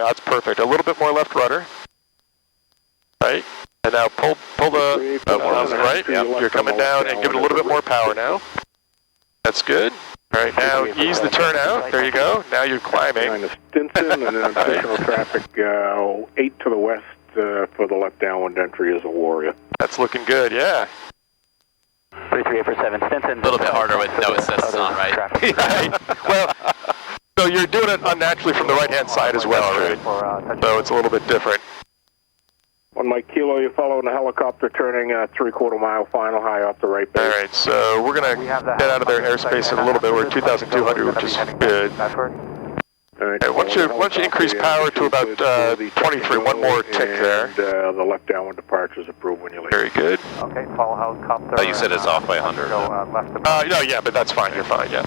That's perfect. A little bit more left rudder. Right. And now pull the right. Yep. You're coming down and give it a little bit more power now. That's good. All right, now ease the turn out. There you go. Now you're climbing. Stinson, and then additional traffic 8 to the west for the left downwind entry is a Warrior. That's looking good, yeah. 3347 Stinson. A little bit harder with no assists on, right? Right. Well, so you're doing it unnaturally from the right-hand side as well, right? So it's a little bit different. 1 Mike Kilo, you're following the helicopter turning 3/4 mile final high off the right base. All right, so we're going to get out of their airspace in a little bit. We're at 2,200, which is good. All right, once you increase power to about 23, one more tick there. And the left downwind departure is approved when you leave. Very good. Okay, follow helicopter. Oh, you said it's off by 100. No, yeah, but that's fine. You're fine, yeah.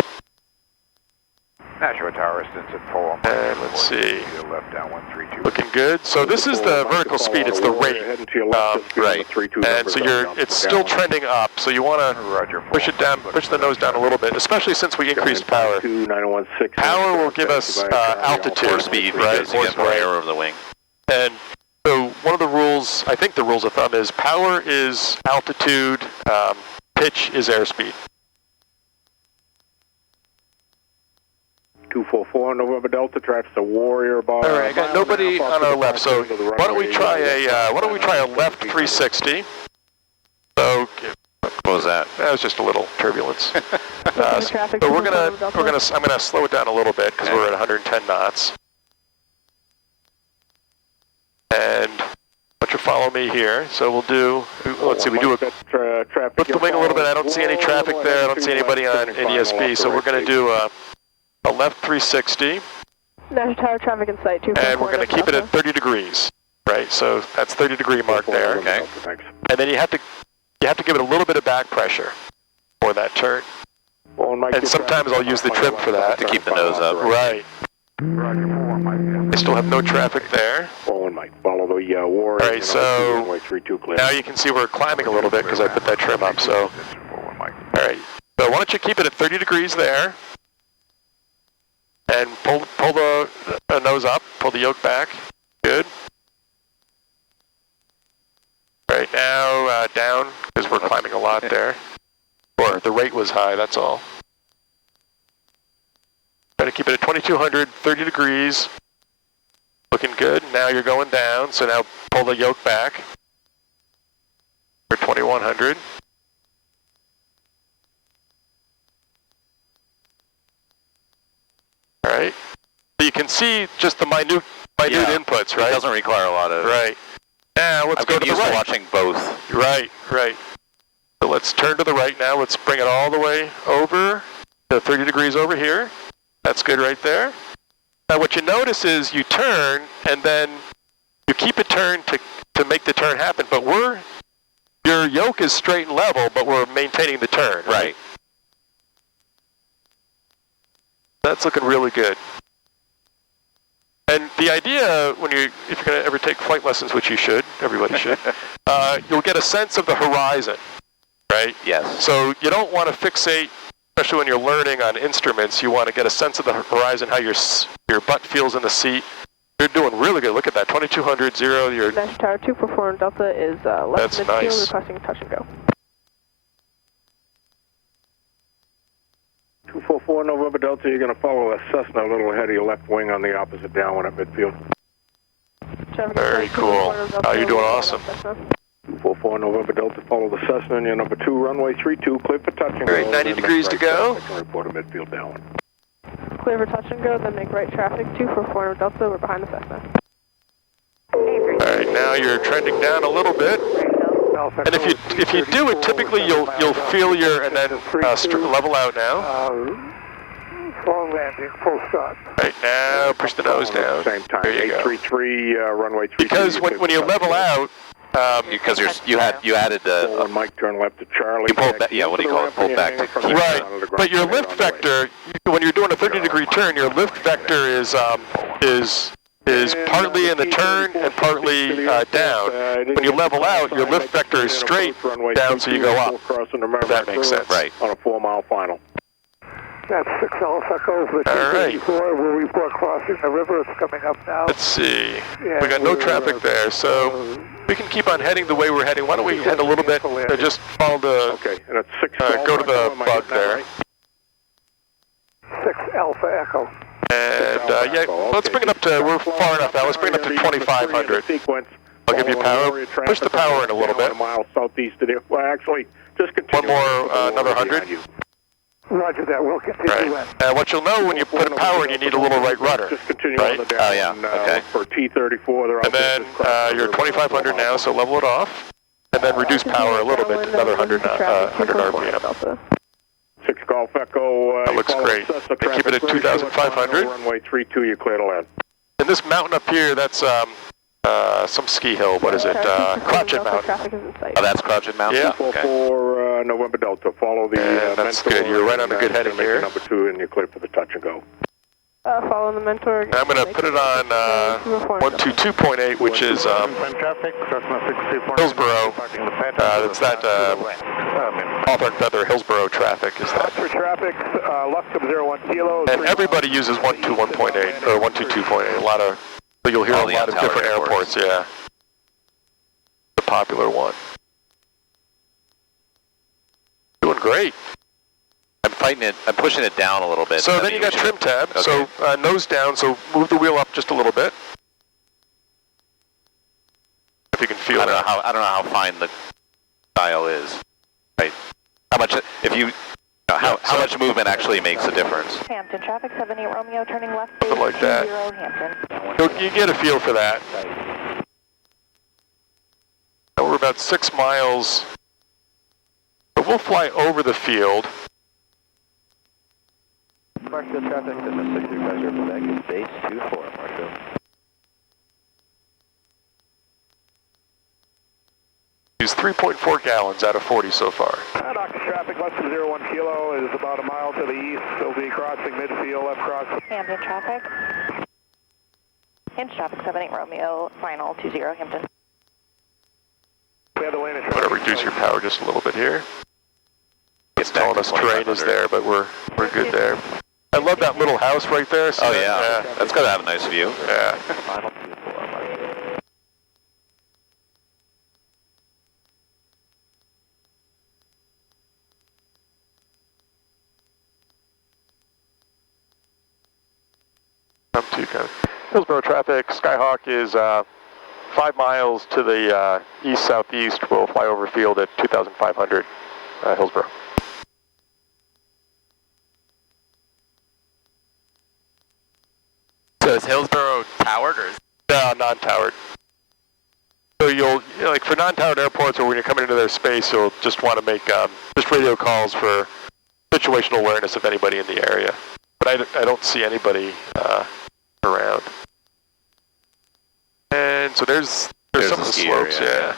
Nashua Tower, Stinson 4. And let's see. Left downwind 32. Looking good. So this is the vertical speed. It's the rate, right? And so it's still trending up. So you want to push it down, push the nose down a little bit, especially since we increased power. Power will give us altitude, More speed, right? because you get more air over the wing. And so one of the rules, I think the rules of thumb is power is altitude, pitch is airspeed. 244 November Delta, traffic's a Warrior bar. All right, I got nobody on our left, so why don't we try a left 360? So what was that? That was just a little turbulence. So I'm gonna slow it down a little bit because we're at 110 knots. And why don't you follow me here? So we'll do. Let's see. We do a lift the wing a little bit. I don't see any traffic there. I don't see anybody on ESP. So we're gonna do a left 360. Nashua Tower traffic in sight, 244. And we're going to keep it at 30 degrees, right? So that's 30-degree mark there. Okay. And then you have to give it a little bit of back pressure for that turn. And sometimes I'll use the trim for that. To keep the nose up. Right. I still have no traffic there. Follow the Warrior. All right, so now you can see we're climbing a little bit because I put that trim up. So, all right. So why don't you keep it at 30 degrees there? And pull the nose up, pull the yoke back. Good. Right now, down, because we're climbing a lot there. Or the rate was high, that's all. Try to keep it at 2200, 30 degrees. Looking good. Now you're going down, so now pull the yoke back for 2100. All right. So you can see just the minute inputs, right? It doesn't require a lot of. Right. Now let's go to the right. Watching both. Right. So let's turn to the right now. Let's bring it all the way over to 30 degrees over here. That's good right there. Now what you notice is you turn and then you keep it turned to make the turn happen. But your yoke is straight and level, but we're maintaining the turn. Right. That's looking really good. And the idea, if you're going to ever take flight lessons, which you should, everybody should, you'll get a sense of the horizon, right? Yes. So you don't want to fixate, especially when you're learning on instruments, you want to get a sense of the horizon, how your butt feels in the seat. You're doing really good. Look at that, 2200, 0. Nashua Tower 244 Delta is left midfield, requesting touch and go. 244 November Delta, you're going to follow a Cessna a little ahead of your left wing on the opposite downwind at midfield. Very cool. Oh, you're doing awesome. 244 November Delta, follow the Cessna, and your number 2, runway 32, clear for touch and go. All right, 90 degrees to go. Report to midfield downwind. Clear for touch and go, then make right traffic, 244 Delta, we're behind the Cessna. All right, now you're trending down a little bit. And if you do it, typically you'll feel and then level out now. Full landing, full stop. Right now, push the nose down. Same time. There you go. 833 runway 32. Because when you level out, because you added the Mike turn left to Charlie. You pulled back. Yeah, what do you call it? Pulled back to keep right. But your lift vector, when you're doing a 30-degree turn, your lift vector is partly in the turn and partly down. When you level out, your lift vector is straight down, so you go up. If that makes sense. Right. On a 4-mile final. That's 6 Alpha Echo, the All right. 254, we'll report crossing the river. It's coming up now. Let's see. Yeah, We got no we're, traffic there, so we can keep on heading the way we're heading. Why don't we head a little bit, just follow the, Okay, and it's 6 go to the bug there. 6 Alpha Echo. And yeah, let's bring it up to, we're far enough now, let's bring it up to 2,500. I'll give you power, push the power in a little bit. A mile southeast of there. Well, actually, just continue. One more, another 100. Roger that, we'll continue Right. in. What you'll know when you put a power in, you need a little right rudder. Just continue right? on the down. Oh, yeah. Okay. For T-34, they're out And then you're 2,500 now, so level it off. And then reduce power a little bit to another 100 RPM. Delta. 6 Golf Echo. That looks great. And keep it at 2,500. Runway 32, you clear to land. And this mountain up here, that's some ski hill. What is it? Crotchet Mountain. Traffic is in sight. Oh, that's Crotchet Mountain? Yeah. Okay. For November Delta, follow the Yeah, that's Mentor good. You're right on a good and, heading make it here. Number 2, and you're clear for the touch and go. Follow the Mentor. I'm going to put it on 122.8, which is Hillsborough. That's that Hawthorne Feather Hillsborough traffic is that. For traffic, Luxem 01 Kilo. And everybody uses 121.8 or 122.8. A lot of, so you'll hear All a the lot of untowered different airports. Yeah. The popular one. Doing great. I'm fighting it. I'm pushing it down a little bit. So then you got trim tab. Okay. So nose down. So move the wheel up just a little bit. If you can feel I it. don't know how fine the dial is. Right. How much? If you. How much movement actually makes a difference? Hampton, traffic 78 Romeo, turning left. Something like that. 20 Hampton. You get a feel for that. Now we're about 6 miles. But we'll fly over the field. Marshfield traffic, MS 635 Quebec is base 24, Marshfield. Use 3.4 gallons out of 40 so far. Doctor traffic, less than 01 Kilo, is about a mile to the east. They'll be crossing midfield, left cross. Hampton traffic. Hinge traffic 78 Romeo, final 20 Hampton. We have the lane of I'm going to reduce your power just a little bit here. It's back telling to us terrain is there, but we're good there. I love that little house right there. See Oh that? yeah. That's got to have a nice view. Yeah. Final 24, Marshfield. Hillsborough traffic, Skyhawk is 5 miles to the east-southeast. We'll fly over field at 2,500 Hillsborough. So is Hillsborough towered or is No, non-towered. So you'll, like for non-towered airports or when you're coming into their space, you'll just want to make just radio calls for situational awareness of anybody in the area. But I don't see anybody around. And so there's some of the ski slopes, area, yeah.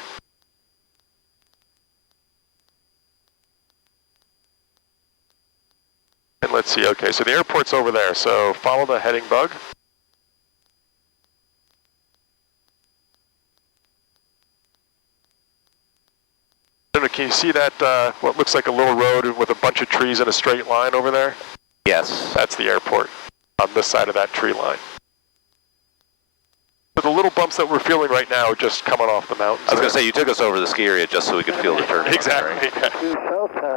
And let's see, okay, so the airport's over there, so follow the heading bug. Can you see that, what looks like a little road with a bunch of trees in a straight line over there? Yes. That's the airport on this side of that tree line. So the little bumps that we're feeling right now are just coming off the mountains. I was going to say, you took us over the ski area just so we could feel the turn. Exactly.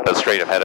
That's straight ahead.